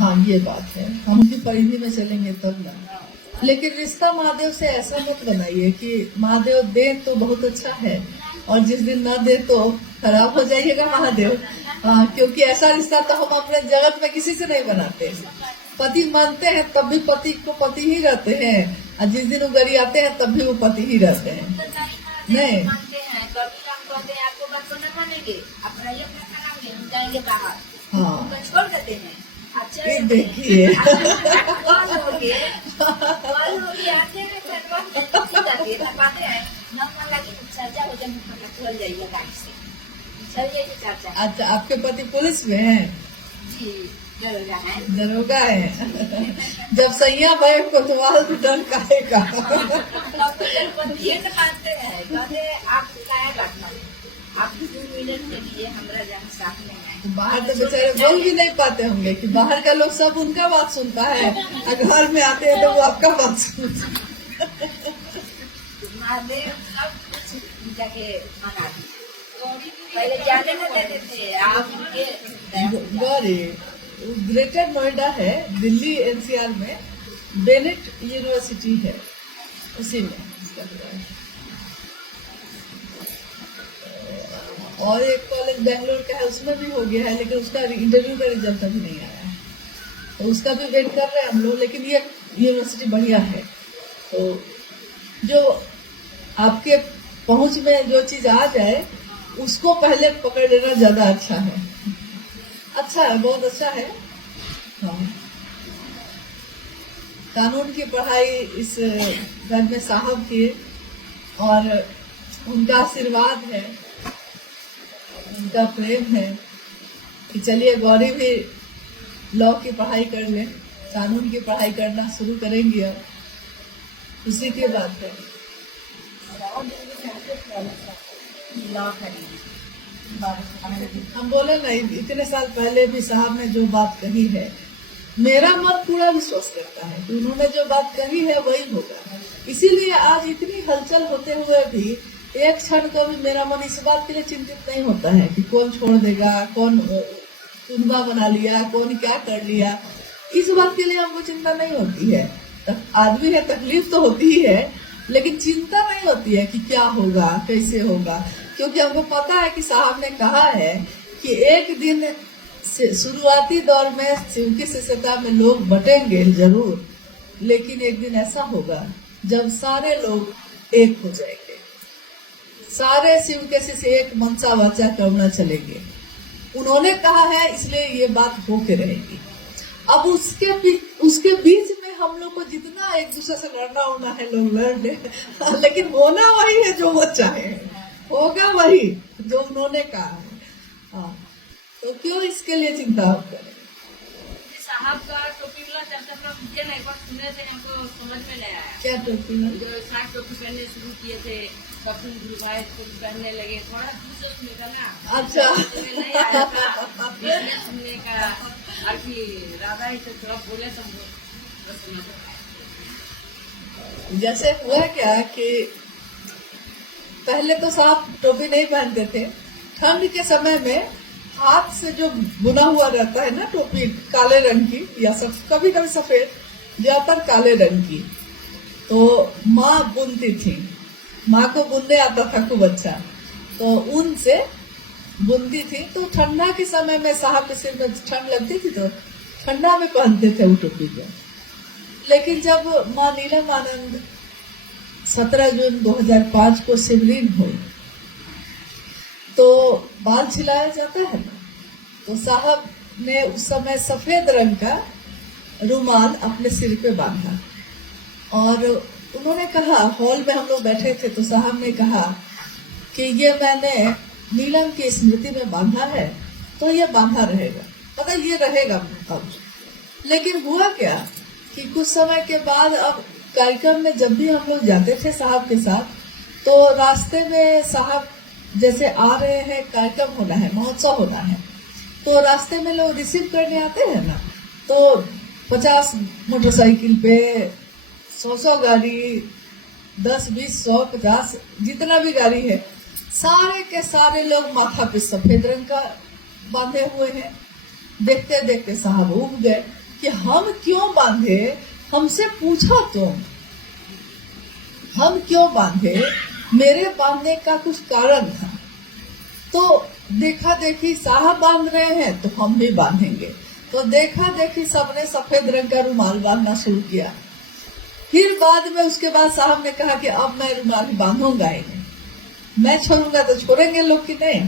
हाँ ये बात है, हम उनकी परिधि में चलेंगे तब ना। लेकिन रिश्ता महादेव से ऐसा मत बनाइए कि महादेव दे तो बहुत अच्छा है और जिस दिन ना दे तो खराब हो जाइएगा महादेव। क्योंकि ऐसा रिश्ता तो हम अपने जगत में किसी से नहीं बनाते। पति मानते हैं तब भी पति को पति ही रहते हैं, और जिस दिन वो गरी आते हैं तब भी वो पति ही रहते हैं। नहीं आपको बात को न मानेंगे, अपना ये अपना खाना हम जाएंगे बाहर, हाँ छोड़ देते हैं। अच्छा ये देखिए कॉल हो गए आते हैं पाते हैं न मन लगे चर्चा हो जाए, चल जाइए गाड़ी से चल जाइए चर्चा। अच्छा, आपके पति पुलिस में हैं? जी दरोगा है। दरोगा है। जब सैया भाई कोतवाल तो डर काहेगा। ये तो मानते हैं, कहते आप काहे काटना, आप 2 मिनट के लिए हमारा जहाँ साथ में है। बाहर तो बेचारे बोल भी नहीं पाते होंगे कि बाहर का लोग सब उनका बात सुनता है, और घर में आते हैं तो वो आपका बात सुनता है। महादेव सब कुछ जाके मना दी, पहले जाने न देते थे, आप उनके गौरी ग्रेटर नोएडा है, दिल्ली एनसीआर में बेनेट यूनिवर्सिटी है, उसी में और एक कॉलेज बेंगलोर का है, उसमें भी हो गया है, लेकिन उसका इंटरव्यू का रिजल्ट अभी नहीं आया है, तो उसका भी वेट कर रहे हैं हम लोग। लेकिन ये यूनिवर्सिटी बढ़िया है, तो जो आपके पहुंच में जो चीज आ जाए उसको पहले पकड़ लेना ज्यादा अच्छा है। अच्छा है, बहुत अच्छा है। हाँ, कानून की पढ़ाई इस घर में साहब किए और उनका आशीर्वाद है, उनका प्रेम है कि चलिए गौरी भी लॉ की पढ़ाई कर ले, कानून की पढ़ाई करना शुरू करेंगी। अब खुशी की बात है। हम बोले नहीं, इतने साल पहले भी साहब ने जो बात कही है, मेरा मन पूरा विश्वास करता है कि उन्होंने जो बात कही है वही होगा। इसीलिए आज इतनी हलचल होते हुए भी एक क्षण का भी मेरा मन इस बात के लिए चिंतित नहीं होता है कि कौन छोड़ देगा, कौन चुनवा बना लिया, कौन क्या कर लिया। इस बात के लिए हमको चिंता नहीं होती है। आदमी है, तकलीफ तो होती ही है, लेकिन चिंता नहीं होती है कि क्या होगा, कैसे होगा, क्योंकि हमको पता है कि साहब ने कहा है कि एक दिन शुरुआती दौर में शिव की शिष्यता में लोग बटेंगे जरूर, लेकिन एक दिन ऐसा होगा जब सारे लोग एक हो जाएंगे, सारे शिव के शिष्य एक मनसा वाचा करना चलेंगे। उन्होंने कहा है, इसलिए ये बात होके रहेगी। अब उसके बीच में हम लोग को जितना एक दूसरे से लड़ना होना है लोग लड़ ले, लेकिन होना वही है जो वो चाहे, होगा वही जो उन्होंने कहा है। हाँ, तो क्यों इसके लिए चिंता आप करें। साहब का टोपी वाला चर्चा पर मुझे ना एक बार सुने थे, हमको समझ में नहीं आया। क्या टोपी में जो साग टोपी पहनने शुरू किए थे, सब भाई पहनने लगे, थोड़ा दूसरे सुनने का ना। अच्छा नहीं आया था सुनने का, और कि राधा ही से थोड़ा बोले तो जैसे हुआ क्या कि पहले तो साहब टोपी नहीं पहनते थे। ठंड के समय में हाथ से जो बुना हुआ रहता है ना टोपी, काले रंग की या सब कभी कभी सफेद, ज्यादातर काले रंग की, तो माँ बुनती थी। माँ को बुनने आता था खूब अच्छा, तो ऊन से बुनती थी। तो ठंडा के समय में साहब के सिर में ठंड लगती थी तो ठंडा में पहनते थे वो टोपी को। लेकिन जब माँ नीलम आनंद 17 जून 2005 को शिवलीन हुई तो बाल छिलाया जाता है ना, तो साहब ने उस समय सफेद रंग का रुमाल अपने सिर पे बांधा और उन्होंने कहा, हॉल में हम लोग बैठे थे तो साहब ने कहा कि ये मैंने नीलम की स्मृति में बांधा है तो ये बांधा रहेगा, पता ये रहेगा अब। लेकिन हुआ क्या कि कुछ समय के बाद अब कार्यक्रम में जब भी हम लोग जाते थे साहब के साथ, तो रास्ते में साहब जैसे आ रहे हैं, कार्यक्रम होना है, महोत्सव होना है, तो रास्ते में लोग रिसीव करने आते हैं ना, तो 50 मोटरसाइकिल पे 100 गाड़ी, 10, 20, 100, 50 जितना भी गाड़ी है, सारे के सारे लोग माथा पे सफेद रंग का बांधे हुए हैं। देखते देखते साहब उब गए कि हम क्यों बांधे, हमसे पूछा तुम, हम क्यों बांधे, मेरे बांधने का कुछ कारण था। तो देखा देखी साहब बांध रहे हैं तो हम भी बांधेंगे। तो देखा देखी सबने सफेद रंग का रुमाल बांधना शुरू किया। फिर बाद में उसके बाद साहब ने कहा कि अब मैं रुमाल बांधूंगा ही नहीं, मैं छोड़ूंगा तो छोड़ेंगे लोग कि नहीं।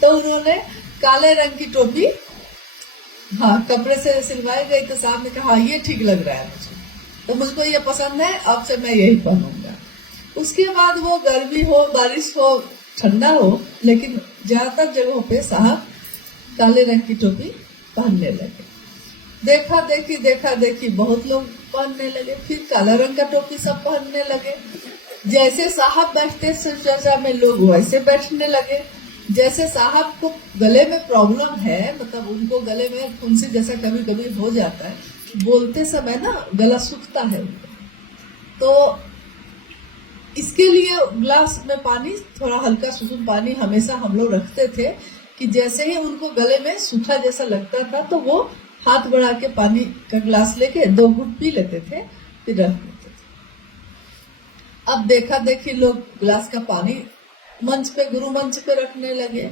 तो उन्होंने काले रंग की टोपी, हाँ, कपड़े से सिलवाई गई। तो साहब ने कहा ये ठीक लग रहा है मुझे, तो मुझको ये पसंद है, अब से मैं यही पहनूंगा। उसके बाद वो गर्मी हो, बारिश हो, ठंडा हो, लेकिन ज्यादातर जगहों पे साहब काले रंग की टोपी पहनने लगे। देखा देखी बहुत लोग पहनने लगे। फिर काला रंग का टोपी सब पहनने लगे। जैसे साहब बैठते शिव चर्चा में, लोग वैसे बैठने लगे। जैसे साहब को गले में प्रॉब्लम है, मतलब उनको गले में फुंसी जैसा कभी कभी हो जाता है, बोलते समय ना गला सूखता है उनको, तो इसके लिए ग्लास में पानी, थोड़ा हल्का सुसुम पानी हमेशा हम लोग रखते थे कि जैसे ही उनको गले में सूखा जैसा लगता था तो वो हाथ बढ़ा के पानी का ग्लास लेके 2 घूंट पी लेते थे, फिर रख देते थे। अब देखा देखी लोग ग्लास का पानी मंच पे, गुरु मंच पे रखने लगे।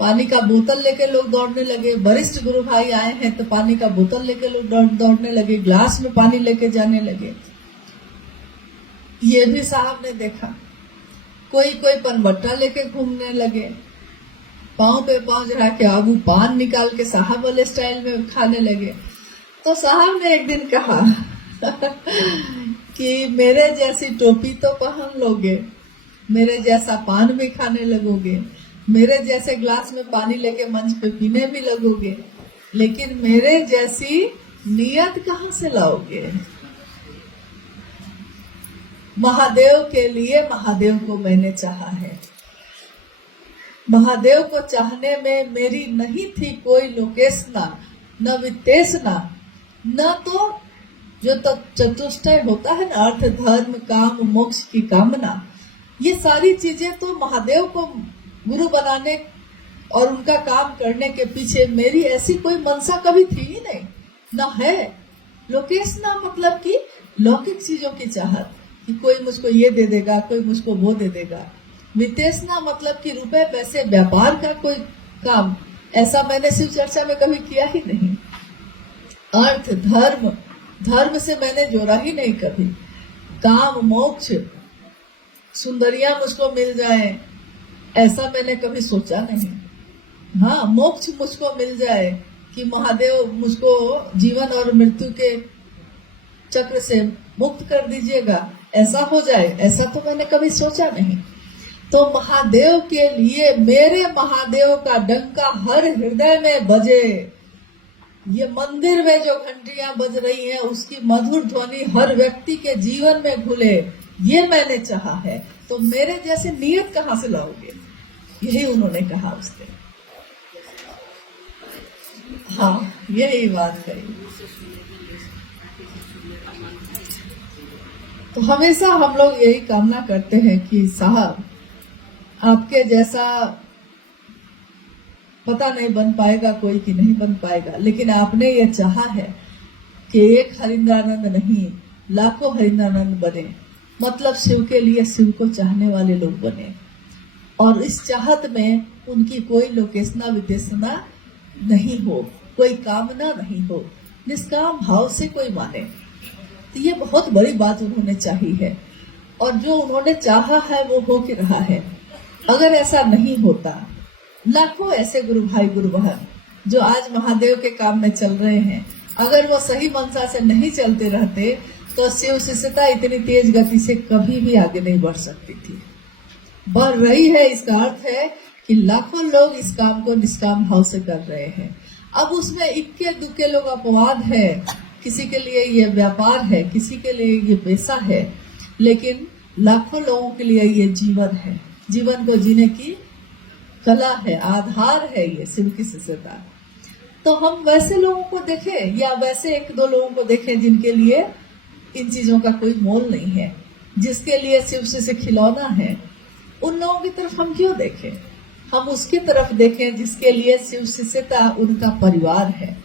पानी का बोतल लेके लोग दौड़ने लगे। वरिष्ठ गुरु भाई आए हैं तो पानी का बोतल लेके लोग दौड़ने लगे, ग्लास में पानी लेके जाने लगे। ये भी साहब ने देखा। कोई पनबट्टा लेके घूमने लगे, पाँव पे पाँव चढ़ा के आबू पान निकाल के साहब वाले स्टाइल में खाने लगे। तो साहब ने एक दिन कहा कि मेरे जैसी टोपी तो पहन लोगे, मेरे जैसा पान भी खाने लगोगे, मेरे जैसे ग्लास में पानी लेके मंच पे पीने भी लगोगे, लेकिन मेरे जैसी नियत कहाँ से लाओगे। महादेव के लिए महादेव को मैंने चाहा है। महादेव को चाहने में मेरी नहीं थी कोई लोकेशना, न वित्तेषणा, न तो जो चतुष्टय होता है ना, अर्थ धर्म काम मोक्ष की कामना, ये सारी चीजें तो महादेव को गुरु बनाने और उनका काम करने के पीछे मेरी ऐसी कोई मनसा कभी थी ही नहीं, न है। लोकेशना मतलब कि लौकिक चीजों की चाहत, कि कोई मुझको ये दे देगा, कोई मुझको वो दे देगा। वित्तेषणा मतलब कि रुपए पैसे व्यापार का कोई काम, ऐसा मैंने शिव चर्चा में कभी किया ही नहीं। अर्थ धर्म से मैंने जोड़ा ही नहीं कभी। काम मोक्ष, सुंदरियां मुझको मिल जाए, ऐसा मैंने कभी सोचा नहीं। हाँ, मोक्ष मुझको मिल जाए कि महादेव मुझको जीवन और मृत्यु के चक्र से मुक्त कर दीजिएगा, ऐसा हो जाए, ऐसा तो मैंने कभी सोचा नहीं। तो महादेव के लिए मेरे महादेव का डंका हर हृदय में बजे, ये मंदिर में जो घंटियां बज रही हैं उसकी मधुर ध्वनि हर व्यक्ति के जीवन में घुले, ये मैंने चाहा है। तो मेरे जैसे नियत कहाँ से लाओगे, यही उन्होंने कहा उस दिन। हाँ, यही बात कही। तो हमेशा हम लोग यही कामना करते हैं कि साहब आपके जैसा पता नहीं बन पाएगा कोई कि नहीं बन पाएगा, लेकिन आपने ये चाहा है कि एक हरिंद्रानंद नहीं लाखों हरिंद्रानंद बने, मतलब शिव के लिए शिव को चाहने वाले लोग बने। और इस चाहत में उनकी कोई लोकेशना विदेशना नहीं हो, कोई कामना नहीं हो, निष्काम भाव से कोई माने। तो ये बहुत बड़ी बात उन्होंने चाही है, और जो उन्होंने चाहा है वो हो के रहा है। अगर ऐसा नहीं होता, लाखों ऐसे गुरु भाई गुरु बहन जो आज महादेव के काम में चल रहे हैं, अगर वो सही मनसा से नहीं चलते रहते तो शिव शिष्यता इतनी तेज गति से कभी भी आगे नहीं बढ़ सकती थी। बढ़ रही है, इसका अर्थ है कि लाखों लोग इस काम को निष्काम भाव से कर रहे हैं। अब उसमें इक्के दुक्के लोग अपवाद है, किसी के लिए ये व्यापार है, किसी के लिए ये पेशा है, लेकिन लाखों लोगों के लिए ये जीवन है, जीवन को जीने की कला है, आधार है ये शिव की शिष्यता। तो हम वैसे लोगों को देखें या वैसे एक दो लोगों को देखें जिनके लिए इन चीजों का कोई मोल नहीं है, जिसके लिए शिव से खिलौना है, उन लोगों की तरफ हम क्यों देखें? हम उसकी तरफ देखें जिसके लिए शिव शिष्यता उनका परिवार है,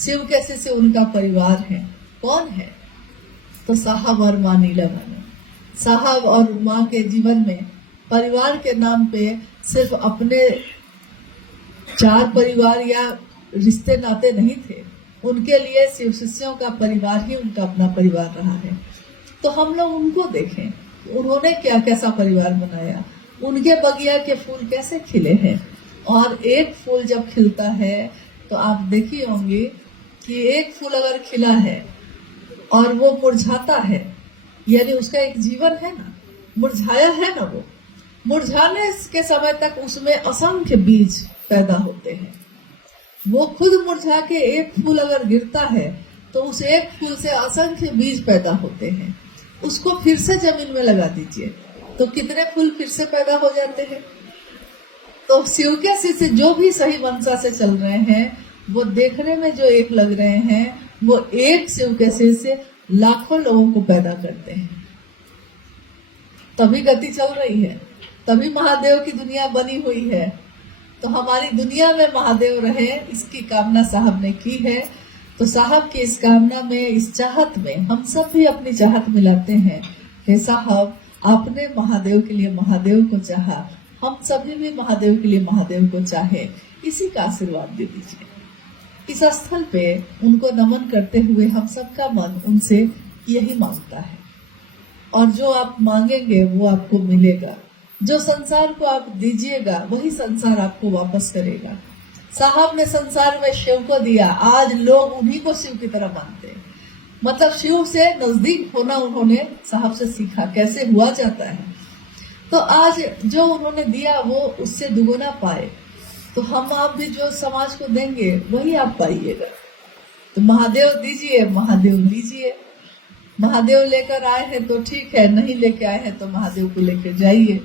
शिव कैसे से उनका परिवार है। कौन है? तो साहब और माँ नीलारानी। साहब और माँ के जीवन में परिवार के नाम पे सिर्फ अपने 4 परिवार या रिश्ते नाते नहीं थे, उनके लिए शिव शिष्यों का परिवार ही उनका अपना परिवार रहा है। तो हम लोग उनको देखें, उन्होंने क्या कैसा परिवार बनाया, उनके बगिया के फूल कैसे खिले हैं। और एक फूल जब खिलता है तो आप देखी होंगी कि एक फूल अगर खिला है और वो मुरझाता है, यानी उसका एक जीवन है ना, मुरझाया है ना, वो मुरझाने के समय तक उसमें असंख्य बीज पैदा होते हैं। वो खुद मुरझा के एक फूल अगर गिरता है तो उस एक फूल से असंख्य बीज पैदा होते हैं। उसको फिर से जमीन में लगा दीजिए तो कितने फूल फिर से पैदा हो जाते हैं। तो शिव के शिष्य जो भी सही मंशा से चल रहे हैं, वो देखने में जो एक लग रहे हैं, वो एक शिव के शिष्य लाखों लोगों को पैदा करते हैं। तभी गति चल रही है, तभी महादेव की दुनिया बनी हुई है। तो हमारी दुनिया में महादेव रहे, इसकी कामना साहब ने की है। तो साहब की इस कामना में, इस चाहत में हम सब भी अपनी चाहत मिलाते हैं। हे साहब, आपने महादेव के लिए महादेव को चाहा, हम सभी भी महादेव के लिए महादेव को चाहे, इसी का आशीर्वाद दे दीजिए। इस स्थल पे उनको नमन करते हुए हम सबका मन उनसे यही मांगता है, और जो आप मांगेंगे वो आपको मिलेगा। जो संसार को आप दीजिएगा वही संसार आपको वापस करेगा। साहब ने संसार में शिव को दिया, आज लोग उन्हीं को शिव की तरह मानते हैं। मतलब शिव से नजदीक होना उन्होंने साहब से सीखा, कैसे हुआ जाता है। तो आज जो उन्होंने दिया वो उससे दुगुना पाए। तो हम आप भी जो समाज को देंगे वही आप पाइएगा। तो महादेव दीजिए, महादेव लीजिए। महादेव लेकर आए हैं तो ठीक है, नहीं लेके आए हैं तो महादेव को लेकर जाइए।